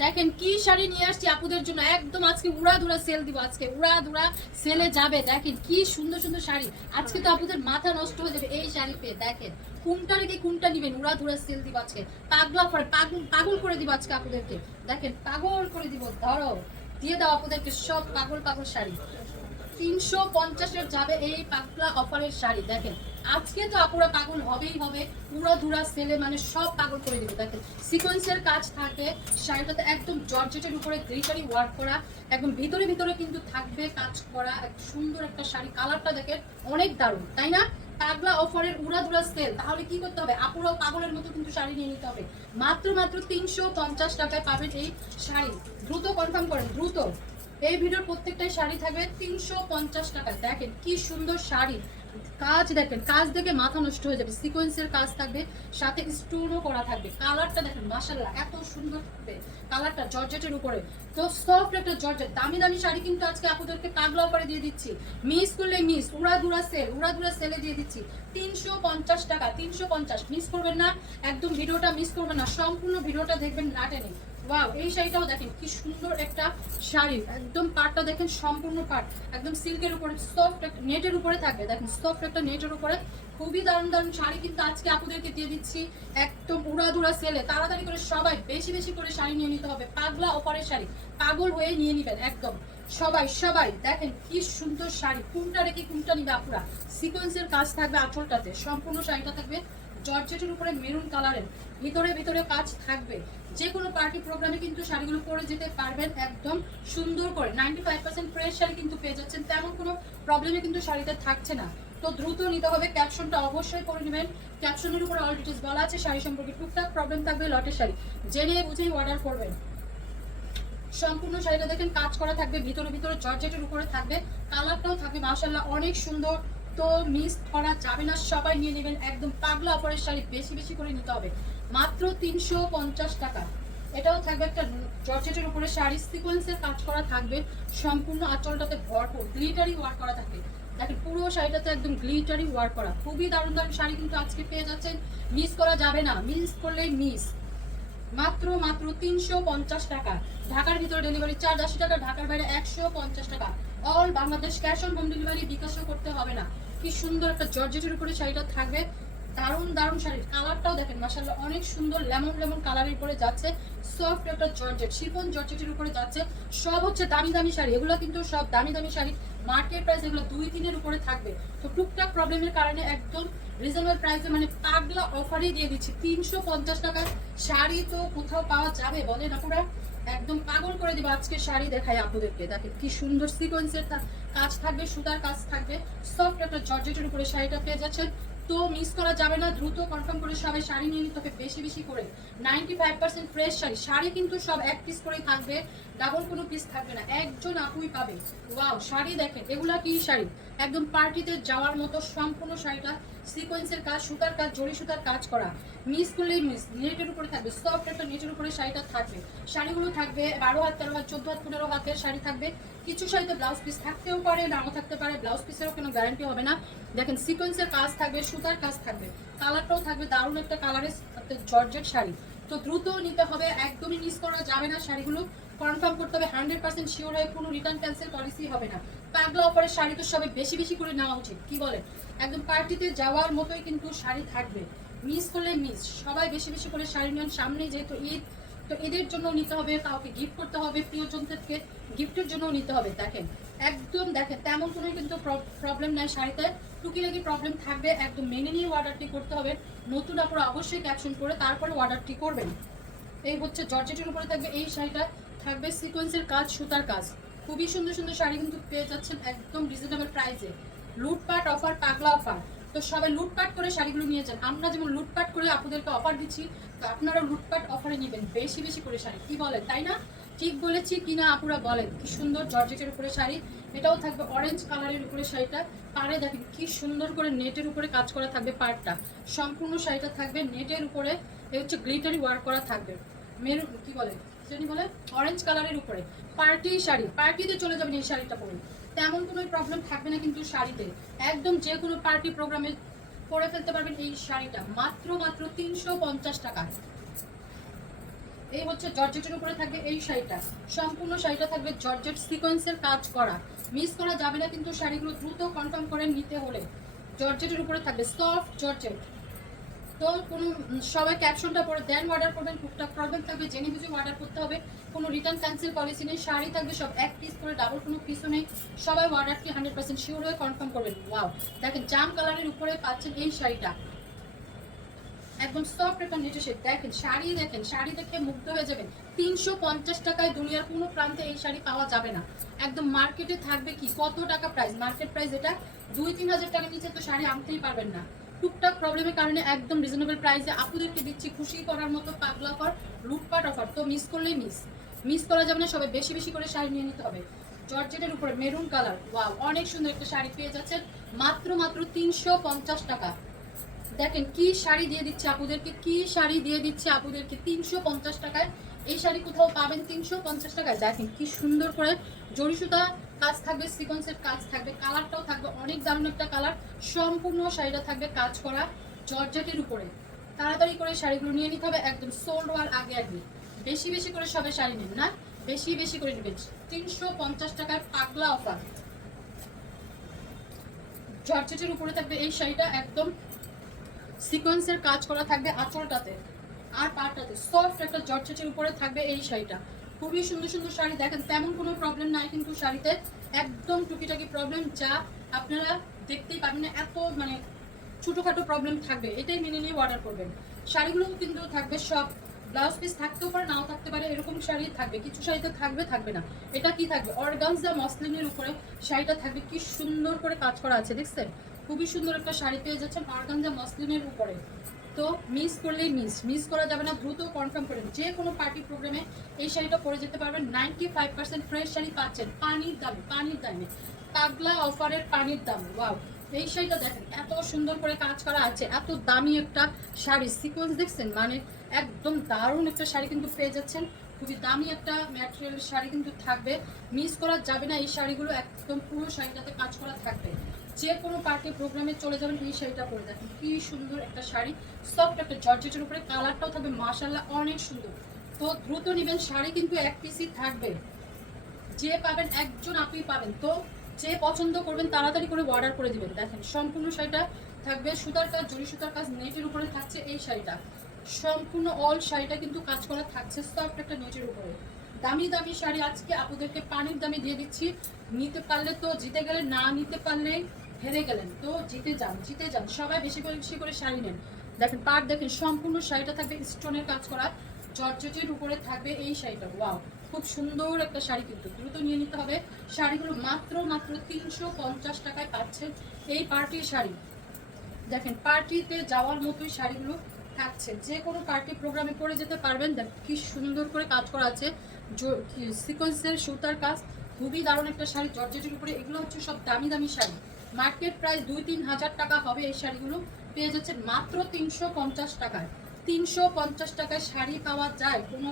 দেখেন কি শাড়ি নিয়ে আসছি আপুদের জন্য, একদম আজকে উড়াধুরা সেল দিব, আজকে উড়াধুরা সেলে যাবে। দেখেন কি সুন্দর সুন্দর শাড়ি, আজকে তো আপুদের মাথা নষ্ট হয়ে যাবে এই শাড়ি পেয়ে। দেখেন কোনটা রেখে কোনটা নিবেন, উড়াধুরা সেল দিব আজকে, পাগলা পরে পাগল করে দিব আজকে আপুদেরকে। দেখেন পাগল করে দিব, ধরো দিয়ে দাও আপুদেরকে সব পাগল পাগল শাড়ি। 350-এর যাবে এই পাগলা অফারের শাড়ি। দেখেন আজকে তো আপুরা পাগল হবেই হবে, পুরো ধুরা সেলে মানে সব পাগল করে দিবে। দেখেন সিকোয়েন্সের কাজ থাকে শাড়িটাতে, একদম জর্জেটের উপরে গ্লিটারি ওয়ার্ক করা, একদম ভিতরে ভিতরে কিন্তু থাকবে কাজ করা, এক সুন্দর একটা শাড়ি। কালারটা দেখেন অনেক দারুণ, তাই না? পাগলা অফারের উড়াধুরা সেল, তাহলে কি করতে হবে, আপুরাও পাগলের মতো কিন্তু শাড়ি নিয়ে নিতে হবে। মাত্র মাত্র 350 টাকায় পাবেন এই শাড়ি। দ্রুত কনফার্ম করেন, দ্রুত। এই ভিডিওর প্রত্যেকটাই শাড়ি থাকবে 350 টাকা। দেখেন কি সুন্দর শাড়ি, কাজ দেখেন, কাজ দেখে মাথা নষ্ট হয়ে যাবে। সিকোয়েন্সের কাজ থাকবে, সাথে স্টোনও করা থাকবে। কালারটা দেখেন মাশাআল্লাহ এত সুন্দর থাকবে কালারটা, জর্জেটের উপরে। তো সফট একটা জর্জেট, দামি দামি শাড়ি কিন্তু আজকে আপনাদেরকে পাগলা অফারে দিয়ে দিচ্ছি। মিস করলে মিস, উড়াধুরা সেল, উড়াধুরা সেলে দিয়ে দিচ্ছি 350 টাকা। 350, মিস করবেন না, একদম ভিডিওটা মিস করবেন না, সম্পূর্ণ ভিডিওটা দেখবেন না টেনে। ওয়াও, এই শাড়িটাও দেখেন কি সুন্দর একটা শাড়ি, একদম পাটটা দেখেন সম্পূর্ণ পাট, একদম সিল্কের উপরে সফট নেটের উপরে থাকবে। দেখেন সফট একটা নেটের উপরে, খুবই দারুণ দারুণ শাড়ি কিন্তু আজকে আপনাদেরকে দিয়ে দিচ্ছি একদম উড়াধুরা সেলে। তাড়াতাড়ি করে সবাই বেশি বেশি করে শাড়ি নিয়ে নিতে হবে, পাগলা অফারের শাড়ি, পাগল হয়ে নিয়ে নিবেন একদম সবাই সবাই। দেখেন কি সুন্দর শাড়ি, কোনটা রেখে কোনটা নিবে আপুরা। সিকোয়েন্সের কাজ থাকবে আঁচলটাতে, সম্পূর্ণ শাড়িটা থাকবে জর্জেটের উপরে মেরুন কালারের, ভিতরে ভিতরে কাজ থাকবে। যে কোনো পার্টি প্রোগ্রামে কিন্তু শাড়িগুলো পরে যেতে পারবেন একদম সুন্দর করে। 95% ফ্রেশ শাড়ি কিন্তু পেয়ে যাচ্ছেন, তেমন কোনো প্রবলেমে কিন্তু শাড়িটা থাকছে না। তো দ্রুত নিতে হবে, ক্যাপশনটা অবশ্যই পরে নেবেন। ক্যাপশনের উপরে অল ডিটেলস বলা আছে শাড়ি সম্পর্কে, টুকটাক প্রবলেম থাকবে লটের শাড়ি, জেনে বুঝেই অর্ডার করবেন। সম্পূর্ণ শাড়িটা দেখেন কাজ করা থাকবে, ভিতরে ভিতরে জর্জেটের উপরে থাকবে, কালারটাও থাকবে মাশাআল্লাহ অনেক সুন্দর। তো মিস করা যাবে না, সবাই নিয়ে নেবেন একদম পাগলা অফারের শাড়ি, বেশি বেশি করে নিতে হবে। মাত্র 350 টাকা। এটাও থাকবে একটা জর্জেটের উপরে শাড়ি, সিকোয়েন্সের কাজ করা থাকবে, সম্পূর্ণ আঁচলটাতে ভরপুর গ্লিটারি ওয়ার্ক করা থাকে। দেখেন পুরো শাড়িটাতে একদম গ্লিটারি ওয়ার্ক করা, খুবই দারুণ দারুণ শাড়ি কিন্তু আজকে পেয়ে যাচ্ছেন, মিস করা যাবে না, মিস করলেই মিস। মাত্র মাত্র 350 টাকা। ঢাকার ভিতরে ডেলিভারি চার্জ 80 টাকা, ঢাকার বাইরে 150 টাকা। All Bangladesh cash on home delivery, বিকাশও করতে হবে না। কি সুন্দর একটা জর্জেটের উপরে শাড়িটা থাকবে, দারুণ দারুণ শাড়ির কালারটাও দেখেন মাশাআল্লাহ অনেক সুন্দর, লেমন লেমন কালারের উপরে যাচ্ছে, সফট একটা জর্জেট, শিফন জর্জেটের উপরে যাচ্ছে। সব হচ্ছে দামি দামি শাড়ি, এগুলো কিন্তু সব দামি দামি শাড়ি, মার্কেট প্রাইস এগুলো 2-3-এর উপরে থাকবে। তো টুকটাক প্রবলেমের কারণে একদম রিজনেবল প্রাইসে মানে পাগলা অফারই দিয়ে দিচ্ছি 350 টাকার শাড়ি। তো কোথাও পাওয়া যাবে বলেন আপুরা, একদম পাগল করে দিব আজকে শাড়ি দেখাই আপনাদেরকে। দেখেন কি সুন্দর সিকোয়েন্সের কাজ থাকবে, সুতার কাজ থাকবে, সফট একটা জর্জেটের উপরে শাড়িটা পেয়ে যাচ্ছেন। তো মিস করা যাবে না, দ্রুত কনফার্ম করে সবাই শাড়ি নিয়ে নিতে হবে বেশি বেশি করে। 95% ফ্রেশ শাড়ি, শাড়ি কিন্তু সব এক পিস করেই থাকবে, ডাবল কোনো পিস থাকবে না, একজন আপুই পাবে। ওয়াও শাড়ি দেখেন, এগুলা কি শাড়ি, একদম পার্টিতে যাওয়ার মতো সম্পূর্ণ শাড়িটা, সিকোয়েন্সের কাজ, সুতার কাজ, জড়ি সুতার কাজ করা, মিস করলেই মিস। নেটের উপরে থাকবে, সফট একটা নেটের উপরে শাড়িটা থাকবে। শাড়িগুলো থাকবে 12 হাত, 13 হাত, 14 হাত, 15 হাতের শাড়ি থাকবে। কিছু শাড়িতে ব্লাউজ পিস থাকতেও পারে, নাও থাকতে পারে, ব্লাউজ পিসেরও কোনো গ্যারান্টি হবে না। দেখেন সিকোয়েন্সের কাজ থাকবে, সুতার কাজ থাকবে, কালারটাও থাকবে দারুণ একটা কালারের জর্জেট শাড়ি। তো দ্রুত নিতে হবে, একদমই মিস করা যাবে না শাড়িগুলো, কনফার্ম করতে হবে 100% শিওর হয়ে, কোনো রিটার্ন ক্যান্সেল পলিসি হবে না। পাগলা অফারের শাড়ি তো সবাই বেশি বেশি করে নেওয়া উচিত, কি বলে, একদম পার্টিতে যাওয়ার মতোই কিন্তু শাড়ি থাকবে, মিস করলে মিস। সবাই বেশি বেশি করে শাড়ি নেন, সামনে যেহেতু ঈদ, তো ঈদের জন্য নিতে হবে, কাউকে গিফট করতে হবে, প্রিয়জনদেরকে গিফটের জন্য নিতে হবে। দেখেন একদম দেখেন তেমন কোনো কিন্তু প্রবলেম নাই শাড়িতে, টুকিটাকি প্রবলেম থাকবে, একদম মেনে নিয়ে অর্ডারটি করতে হবে। নতুন আপনারা অবশ্যই ক্যাপশন করে তারপরে অর্ডারটি করবেন। এই হচ্ছে জর্জেটের উপরে থাকবে এই শাড়িটা, থাকবে সিকোয়েন্সের কাজ, সুতার কাজ, খুবই সুন্দর সুন্দর শাড়ি কিন্তু পেয়ে যাচ্ছেন একদম রিজনেবল প্রাইসে। লুটপাট অফার, পাগলা অফার, তো সবাই লুটপাট করে শাড়িগুলো নিয়ে যান। আমরা যেমন লুটপাট করে আপনাদেরকে অফার দিচ্ছি, তো আপনারা লুটপাট অফারে নেবেন বেশি বেশি করে শাড়ি, কি বলেন তাই না? ঠিক বলেছি কিনা আপুরা বলেন? কি সুন্দর জর্জেটের উপরে শাড়ি, এটাও থাকবে অরেঞ্জ কালারের উপরে শাড়িটা, পাড়ে দেখেন কি সুন্দর করে নেটের উপরে কাজ করা থাকবে, পাড়টা সম্পূর্ণ শাড়িটা থাকবে নেটের উপরে, এই হচ্ছে গ্লিটারি ওয়ার্ক করা থাকবে, মেরুন কি বলে সেটি বলে অরেঞ্জ কালারের উপরে। পার্টি শাড়ি, পার্টিতে চলে যাবেন এই শাড়িটা পরে, তেমন কোনো প্রবলেম থাকবে না কিন্তু শাড়িতে, একদম যে কোনো পার্টি প্রোগ্রামে পরে ফেলতে পারবেন এই শাড়িটা। মাত্র মাত্র 350 টাকা। এই হচ্ছে জর্জেটের উপরে থাকবে এই শাড়িটা, সম্পূর্ণ শাড়িটা থাকবে জর্জেট সিকোয়েন্সের কাজ করা, মিস করা যাবে না কিন্তু শাড়িগুলো দ্রুত কনফার্ম করে নিতে হলে। জর্জেটের উপরে থাকবে সফট জর্জেট। তো কোনো সবাই ক্যাপশনটা পরে দেন অর্ডার করবেন, টুকটাক প্রবলেম থাকবে জেনে বুঝে অর্ডার করতে হবে, কোনো রিটার্ন ক্যান্সেল পলিসি নেই, শাড়ি থাকবে সব এক পিস করে, ডাবল কোনো পিসও নেই, সবাই অর্ডারটি 100% শিওর হয়ে কনফার্ম করবেন। ওয়াও, দেখেন জাম কালারের উপরে পাচ্ছেন এই শাড়িটা, একদম সফট একটা নেটে শেড। দেখেন শাড়ি, দেখেন শাড়ি দেখে মুগ্ধ হয়ে যাবেন। 350 টাকায় দুনিয়ার কোনো প্রান্তে এই শাড়ি পাওয়া যাবে না। একদম মার্কেটে থাকবে কি কত টাকা প্রাইস, মার্কেট প্রাইস এটা 2-3 হাজার টাকার নিচে তো শাড়ি আনতেই পারবেন না। টুকটাক প্রবলেমের কারণে একদম রিজনেবল প্রাইসে আপুদেরকে দিচ্ছি খুশি করার মতো পাগলা অফার, লুটপাট অফার। তো মিস করলেই মিস করা যাবে না, সবাই বেশি বেশি করে শাড়ি নিয়ে নিতে হবে। জর্জেটের উপরে মেরুন কালার, ওয়াও অনেক সুন্দর একটা শাড়ি পেয়ে যাচ্ছেন মাত্র 350 টাকা। দেখেন কি শাড়ি দিয়ে দিচ্ছে আপুদেরকে, কি শাড়ি দিয়ে দিচ্ছে আপুদেরকে 350 টাকায়। এই শাড়ি কোথাও পাবেন 350 টাকায়? দেখেন কি সুন্দর করে জরি সুতা কাজ থাকবে, সিকোয়েন্সের কাজ থাকবে, কালারটাও থাকবে অনেক দারুণ একটা কালার। সম্পূর্ণ শাড়িটা থাকবে কাজ করা জর্জেটের উপরে। তাড়াতাড়ি করে শাড়িগুলো নিয়ে নিতে হবে, একদম সোল্ড হওয়ার আগে আগে। বেশি বেশি করে সবাই শাড়ি নেন না, বেশি বেশি করে নেবেন। 350 টাকায় পাগলা অফার। জর্জেটের উপরে থাকবে এই শাড়িটা, একদম সিকোয়েন্সের কাজ করা থাকবে আঁচলটাতে আর পাটাতে, সফট একটা জর্জেটের উপরে থাকবে এই শাড়িটা। খুবই সুন্দর সুন্দর শাড়ি, দেখেন তেমন কোনো প্রবলেম নাই কিন্তু শাড়িতে, একদম টুকিটাকি প্রবলেম যা আপনারা দেখতেই পাবেন না, এত মানে ছোটোখাটো প্রবলেম থাকবে, এটাই মেনে নিয়ে অর্ডার করবেন। শাড়িগুলো কিন্তু থাকবে সব ব্লাউজ পিস থাকতেও পারে নাও থাকতে পারে, এরকম শাড়ি থাকবে, কিছু শাড়িতে থাকবে থাকবে না। এটা কি থাকবে অর্গানজা মসলিনের উপরে শাড়িটা থাকবে, কি সুন্দর করে কাজ করা আছে দেখছেন, খুবই সুন্দর একটা শাড়ি পেয়ে যাচ্ছেন অর্গানজা মসলিনের উপরে। তো মিস করলেই মিস করা যাবে না, দ্রুত কনফার্ম করেন। যে কোনো পার্টি প্রোগ্রামে এই শাড়িটা পরে যেতে পারবেন। 95% ফ্রেশ শাড়ি পাচ্ছেন পানির দামে পাগলা অফারের পানির দাম। ওয়াও, এই শাড়িটা দেখেন এত সুন্দর করে কাজ করা আছে, এত দামি একটা শাড়ি, সিকোয়েন্স দেখছেন, মানে একদম দারুণ একটা শাড়ি কিন্তু পেয়ে যাচ্ছেন। খুবই দামি একটা ম্যাটেরিয়াল শাড়ি কিন্তু থাকবে, মিস করা যাবে না এই শাড়িগুলো, একদম পুরো শাড়িটাতে কাজ করা থাকবে। যে কোনো পার্টি প্রোগ্রামে চলে যাবেন এই শাড়িটা পরে দেখেন কি সুন্দর একটা শাড়ি, সফট একটা জর্জেটের উপরে, কালারটাও থাকবে মাশাআল্লাহ অনেক সুন্দর। তো দ্রুত নেবেন, শাড়ি কিন্তু এক পিসই থাকবে, যে পাবেন একজন আপনি পাবেন। তো যে পছন্দ করবেন তাড়াতাড়ি করে অর্ডার করে দিবেন। দেখেন সম্পূর্ণ শাড়িটা থাকবে সুতার কাজ, জরি সুতার কাজ, নেটের উপরে থাকছে এই শাড়িটা, সম্পূর্ণ অল শাড়িটা কিন্তু কাজ করা থাকছে সফট একটা নেটের উপরে। দামি দামি শাড়ি আজকে আপনাদেরকে পানির দামে দিয়ে দিচ্ছি, নিতে পারলে তো জিতে গেলেন, না নিতে পারলে হেরে গেলেন। তো জিতে যান সবাই, বেশি বেশি করে শাড়ি নেন। দেখেন পাট, দেখেন সম্পূর্ণ শাড়িটা থাকবে স্টোনের কাজ করা, জর্জেটের উপরে থাকবে এই শাড়িটা। ওয়াও, খুব সুন্দর একটা শাড়ি, কিন্তু দ্রুত নিয়ে নিতে হবে। শাড়িগুলো মাত্র 350 টাকায় পাচ্ছেন এই পার্টির শাড়ি। দেখেন পার্টিতে যাওয়ার মতোই শাড়িগুলো থাকছে, যে কোনো পার্টি প্রোগ্রামে পরে যেতে পারবেন। দেখ কি সুন্দর করে কাজ করা আছে, সিকোয়েন্সের সুতার কাজ, খুবই দারুণ একটা শাড়ি জর্জেটের উপরে। এগুলো হচ্ছে সব দামি দামি শাড়ি, মার্কেট প্রাইস 2-3 হাজার টাকা হবে, এই শাড়িগুলো পেয়ে যাচ্ছেন মাত্র 350 টাকায়। 350 টাকায় শাড়ি পাওয়া যায় কোনো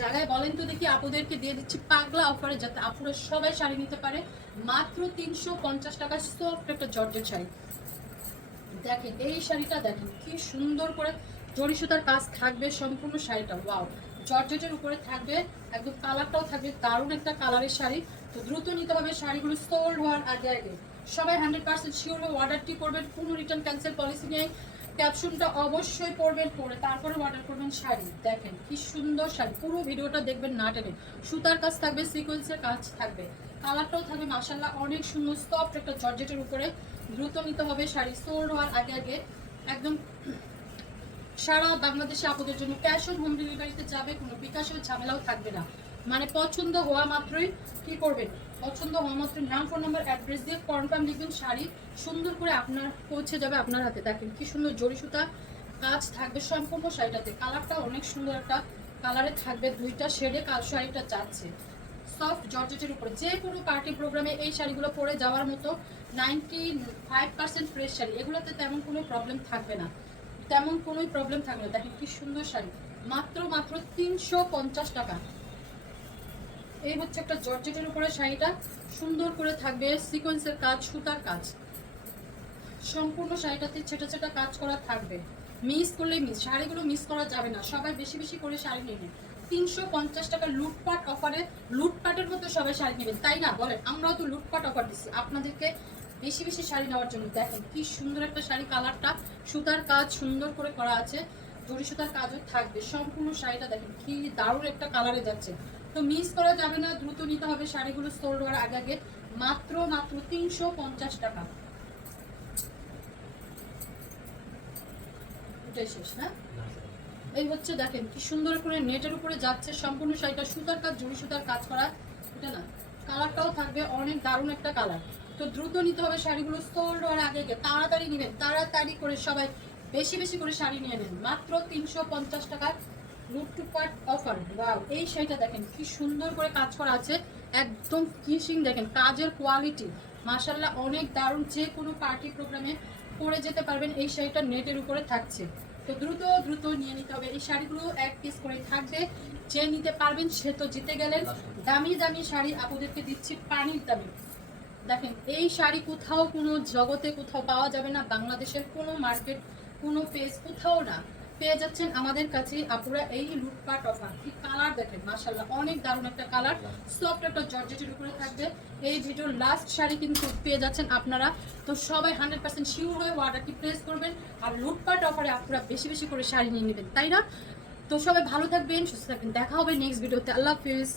জায়গায়? বলেন তো দেখি, আপুদেরকে দিয়ে দিচ্ছি পাগলা অফারে, যাতে আপুরা সবাই শাড়ি নিতে পারে মাত্র 350 টাকায় সফট একটা জর্জেট শাড়ি। দেখেন এই শাড়িটা, দেখেন কি সুন্দর করে জরি সুতার কাজ থাকবে সম্পূর্ণ শাড়িটা। ওয়াও, জর্জেটের উপরে থাকবে, একদম কালারটাও থাকবে দারুণ একটা কালারের শাড়ি। তো দ্রুত নিতে হবে শাড়িগুলো সোল্ড হওয়ার আগে আগে। সবাই 100% শিওর হয়ে অর্ডারটি করবেন, কোনো রিটার্ন ক্যান্সেল পলিসি নেই। ক্যাপশনটা অবশ্যই পড়বেন, পরে তারপরে অর্ডার করবেন শাড়ি। দেখেন কি সুন্দর শাড়ি, পুরো ভিডিওটা দেখবেন না টেনে। সুতার কাজ থাকবে, সিকোয়েন্সের কাজ থাকবে, কালারটাও থাকবে মাশাআল্লাহ অনেক সুন্দর সফট একটা জর্জেটের উপরে। দ্রুত নিতে হবে শাড়ি সোল্ড হওয়ার আগে আগে। একদম সারা বাংলাদেশে আপনাদের জন্য ক্যাশ অন হোম ডেলিভারিতে যাবে, কোনো বিকাশের ঝামেলাও থাকবে না। মানে পছন্দ হওয়া মাত্রই কি করবেন, পছন্দ হওয়া মাত্রই নাম, ফোন নাম্বার, অ্যাড্রেস দিয়ে কনফার্ম লিখবেন, শাড়ি সুন্দর করে আপনার পৌঁছে যাবে আপনার হাতে। দেখেন কি সুন্দর জরি সুতা কাজ থাকবে সম্পূর্ণ শাড়িটাতে, কালারটা অনেক সুন্দর একটা কালারে থাকবে, দুইটা শেডে কাজ শাড়িটা যাচ্ছে সফট জর্জেটের উপরে। যে কোনো পার্টি প্রোগ্রামে এই শাড়িগুলো পরে যাওয়ার মতো 95% ফ্রেশ শাড়ি, এগুলোতে তেমন কোনো প্রবলেম থাকবে না, তেমন কোনোই প্রবলেম থাকবে না। দেখেন কি সুন্দর শাড়ি, মাত্র 350 টাকা। এই হচ্ছে একটা জর্জেটের উপরে শাড়িটা, সুন্দর করে থাকবে সিকোয়েন্সের কাজ, সুতার কাজ, সম্পূর্ণ শাড়িটাতে ছেটা ছেটা কাজ করা থাকবে। মিস করলে শাড়িগুলো মিস করা যাবে না, সবাই বেশি বেশি করে শাড়ি নিয়ে নেন। 350 টাকা লুটপাট অফারে, লুটপাটের মধ্যে সবাই শাড়ি নেবেন তাই না বলেন? আমরাও তো লুটপাট অফার দিচ্ছি আপনাদেরকে বেশি বেশি শাড়ি নেওয়ার জন্য। দেখেন কি সুন্দর একটা শাড়ি, কালারটা সুতার কাজ সুন্দর করে করা আছে, জরি সুতার কাজও থাকবে সম্পূর্ণ শাড়িটা। দেখেন কি দারুণ একটা কালারে যাচ্ছে, তো মিস করা যাবে না, দ্রুত নিতে হবে শাড়িগুলো সোল্ড হওয়ার আগে আগে। মাত্র মাত্র 350 টাকা, এটাই শেষ না? এই হচ্ছে দেখেন কি সুন্দর করে নেটের উপরে যাচ্ছে সম্পূর্ণ শাড়িটা, সুতার কাজ জরি সুতার কাজ করা, এটা না কালারটাও থাকবে অনেক দারুণ একটা কালার। তো দ্রুত নিতে হবে শাড়িগুলো সোল্ড হওয়ার আগে আগে, তাড়াতাড়ি নেবেন, তাড়াতাড়ি করে সবাই বেশি বেশি করে শাড়ি নিয়ে নেন। মাত্র 350 টাকার লুটপাট অফার। ওয়াও, এই শাড়িটা দেখেন কি সুন্দর করে কাজ করা আছে, একদম ফিনিশিং দেখেন, কাজের কোয়ালিটি মাশাআল্লাহ অনেক দারুণ, যে কোনো পার্টি প্রোগ্রামে পরে যেতে পারবেন। এই শাড়িটা নেটের উপরে থাকছে, তো দ্রুত দ্রুত নিয়ে নিতে হবে। এই শাড়িগুলো এক পিস করে থাকবে, যে নিতে পারবেন সে তো জিতে গেলেন। দামি দামি শাড়ি আপুদেরকে দিচ্ছি পানির দামে। দেখেন এই শাড়ি কোথাও কোনো জগতে কোথাও পাওয়া যাবে না, বাংলাদেশের কোনো মার্কেট কোনো পেজ কোথাও না, পেয়ে যাচ্ছেন আমাদের কাছে আপুরা এই লুটপাট অফার। কি কালার দেখেন মাশাআল্লাহ অনেক দারুণ একটা কালার, সফট একটা জর্জেটের উপরে থাকবে। এই ভিডিওর লাস্ট শাড়ি কিন্তু পেয়ে যাচ্ছেন আপনারা, তো সবাই 100% শিওর হয়ে অর্ডারটি প্লেস করবেন, আর লুটপাট অফারে আপনারা বেশি বেশি করে শাড়ি নিয়ে নেবেন তাই না? তো সবাই ভালো থাকবেন, সুস্থ থাকবেন, দেখা হবে নেক্সট ভিডিওতে। আল্লাহ হাফিজ।